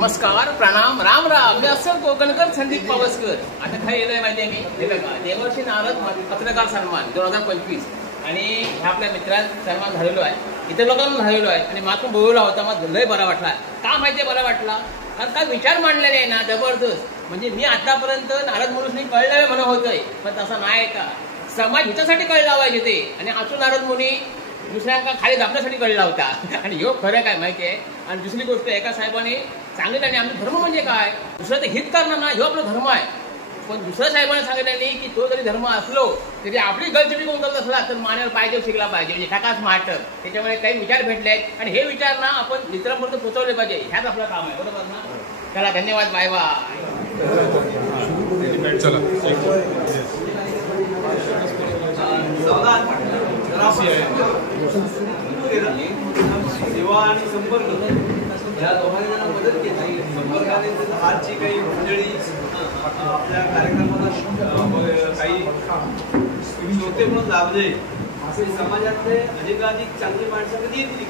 नमस्कार, प्रणाम, राम राम. मी असल कोकणकर संदीप पावसकर. आता काय येतोय माहिती आहे मी, हे बघा, देवर्षी नारद पत्रकार सन्मान 2025 आणि ह्या आपल्या मित्रात सन्मान झालेलो आहे, इतर लोकांना झालेलो आहे आणि मात्र बोलवला होता. मला लय बरा वाटला. का माहिती बरा वाटला? कारण काय विचार मांडलेले आहे ना, जबरदस्त. म्हणजे मी आतापर्यंत नारद मुनी कळलं म्हणत होतोय, पण तसं नाही का. समाज हिच्यासाठी कळला पाहिजे ते, आणि असो नारद मुनी दुसऱ्यांका खाली दाबण्यासाठी कळला होता. आणि ह्यो खरं काय माहिती आहे. आणि दुसरी गोष्ट, एका साहेबांनी सांगितलं आणि आमचा धर्म म्हणजे काय, दुसरं हित करणं ना, ह्यो आपला धर्म आहे. पण दुसऱ्या साहेबांनी सांगितलं की तो जरी धर्म असलो तरी आपली गलती कोण करत असला तर मानेवर पाहिजे शिकला पाहिजे, म्हणजे टाकाच माट. त्याच्यामुळे काही विचार भेटले आहेत आणि हे विचार ना आपण मित्रांपर्यंत पोहोचवले पाहिजे. ह्याच आपलं काम आहे, बरोबर ना. चला, धन्यवाद. Bye bye. सेवा आणि संपर्क या दोघांना मदत केली. संपर्काने आजची काही मंडळी आपल्या कार्यक्रमाला काही श्रोते म्हणून लाभले, असे समाजातले अधिकाधिक चांगली माणसं कधी येतील.